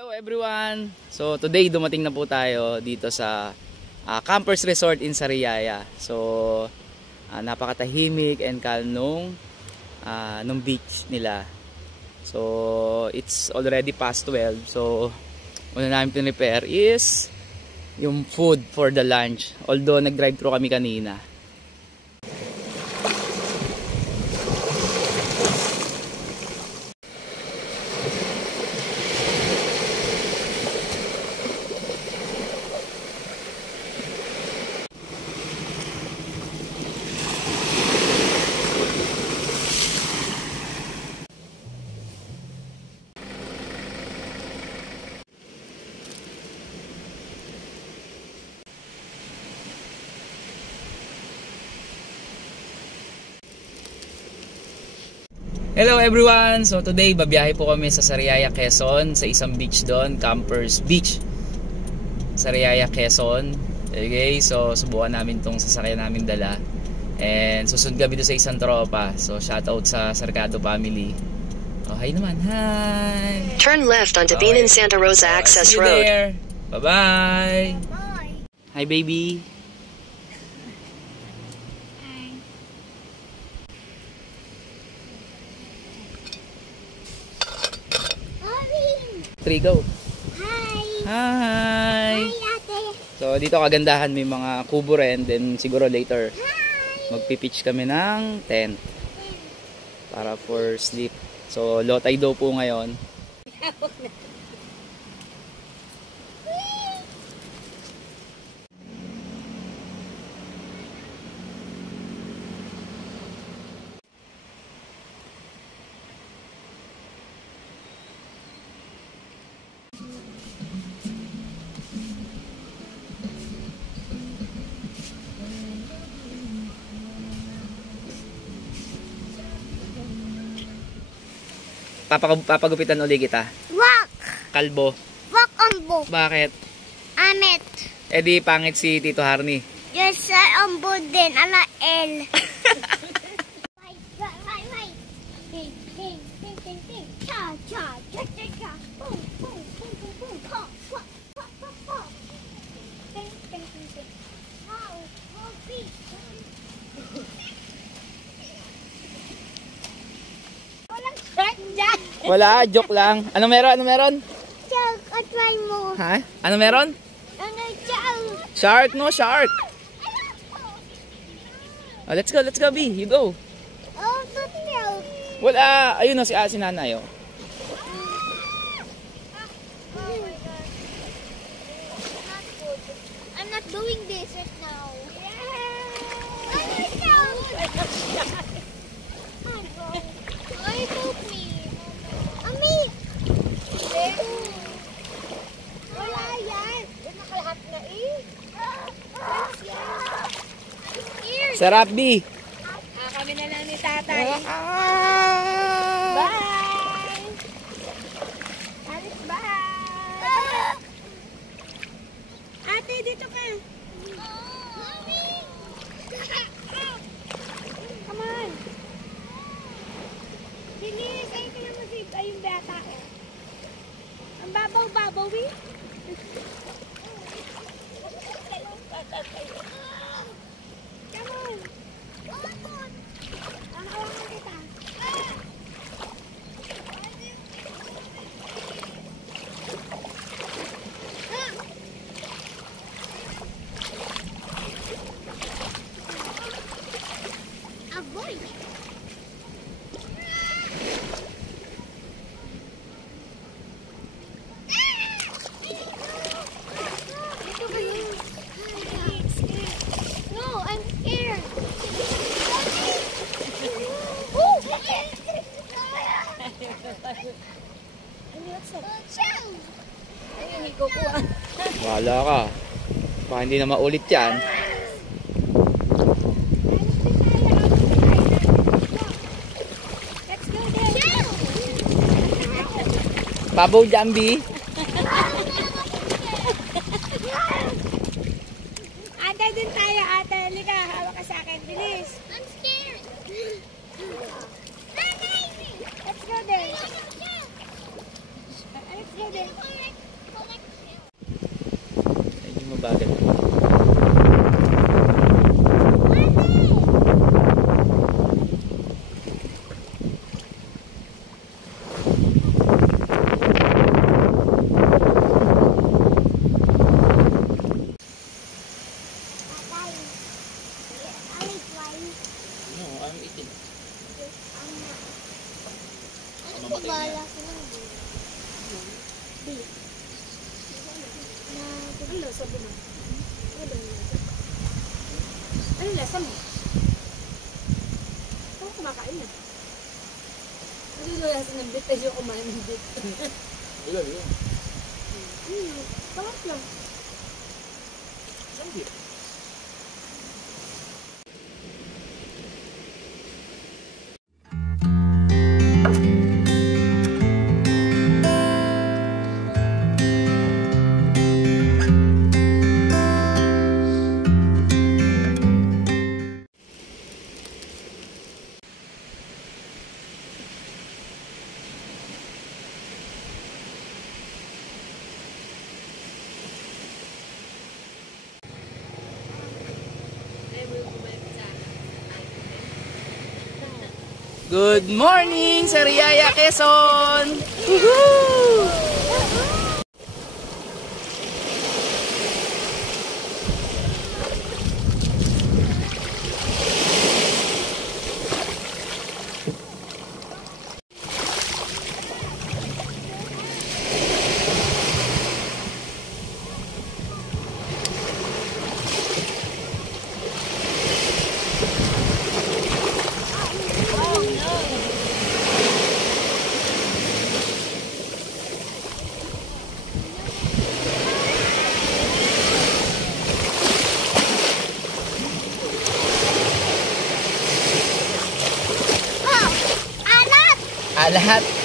Hello everyone! So today dumating na po tayo dito sa Campers Resort in Sariaya. So napakatahimik and calm nung beach nila. So it's already past 12. So una namin pinrepare is yung food for the lunch. Although nag-drive thru kami kanina. Hello everyone! So today babiyahe po kami sa Sariaya, Quezon, sa isang beach doon, Campers Beach, Sariaya, Quezon. Okay, so subukan namin tong sasakyan namin dala. And susunod kami doon sa isang tropa. So shoutout sa Sarcado family. Oh, hi naman. Hi! Turn left onto Binan Santa Rosa Access Road. There. Bye-bye! Hi baby! Three, go. Hi! Hi! Hi, ate! So dito kagandahan, may mga kubo rin. Then siguro later Hi! magpipitch kami ng tent para for sleep. So low tide daw po ngayon. Papagupitan uli kita. Walk! Kalbo. Walk on book. Bakit? Amit. Eh di pangit si Tito Harney. Yes, sir, on board din. Ala, L. Right. Ding, ding, ding, ding, ding. Cha, cha, cha, cha, cha. Boom, boom, boom, boom, boom. Pop, pop, pop, pop, pop. Ding, ding, ding, ding. How, beat. Walang shark dyan. Wala, joke lang. Ano meron? Ano meron? Shark, try mo. Ha? Ano meron? Ano, shark? Shark, no shark. Oh, let's go, B. You go. Oh, shark. Wala. Ayun no, si nanay oh. I'm not doing this right now. I help me. Ami! Wala yan. Nakalahat na eh. Here. Sarap, B. Kami na lang ni tatay. Ah. Bye! Alice, bye! Ate, dito ka. Mami! Come on. Bilis, ayun ka na masig. Ayun bata eh. Ang babaw-babaw eh. Come on. Ang hawakan kita. Avoid. No, I'm scared. Wala ka. Baka hindi na maulit yan. Let's go there. Babaw dyan, B. Ate, dun tayo, ate. Halika, hawak ka sa akin. Bilis. I'm scared. Let's go there. Medyo mabagal na. No, I'm eating. Ano sabi mo? Ano lasa mo? Ako kumakain na. Ano yung lasa ng bit? Tayo kumain ng bit. Wala, wala. Sarap lang. Thank you. Good morning sa Riyaya, Quezon! Woohoo! Lahat.